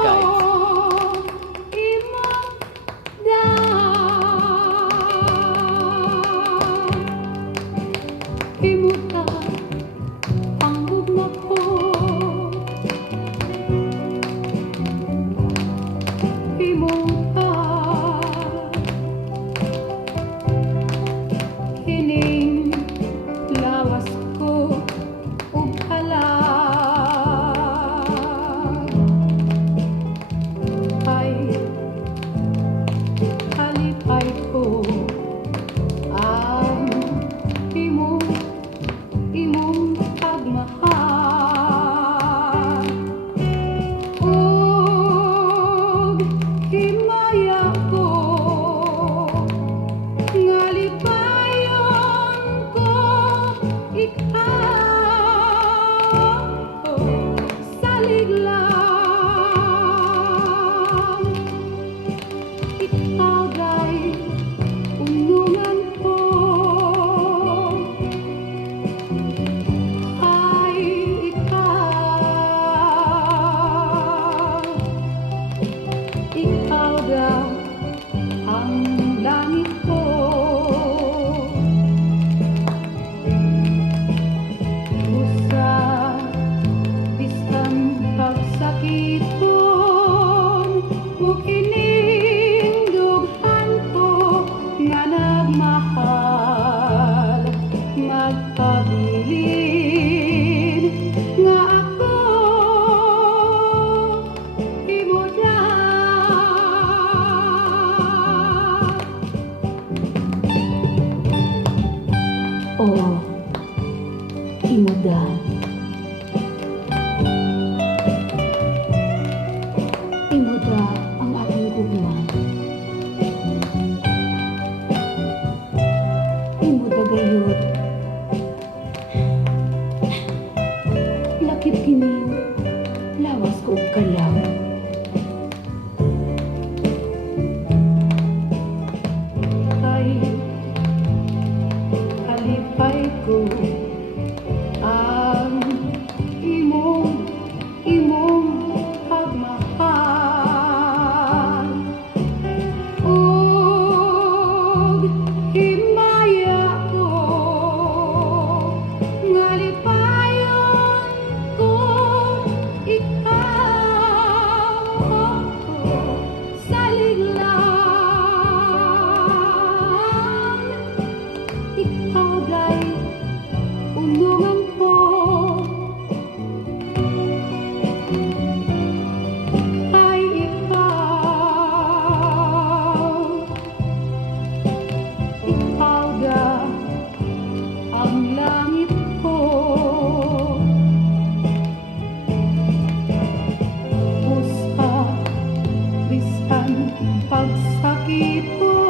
Guides. Imuta ang ugma ko, imuta kining lawas ko ug kalag ay kalipay ko ang imong pagmahal ug himaya ko nga lipayon ko ikaw salig lang ikaw gay unungan ko. Ikaw daw ang langit ko. Usa bisan pagsakiton mo kining dughan ko nga nagmahal magpabilin nga ako oo, imuda. Imuda ang aking gugma. Imuda gayud. Lakip kini lawas ko ug kalag. Kalipay ko ang imong pagmahal ug himaya ko nga lipayon ko ikaw salig lang ikaw gay unungan ko. Ay ikaw ga ang langit ko. Usa bisan pagsakit ko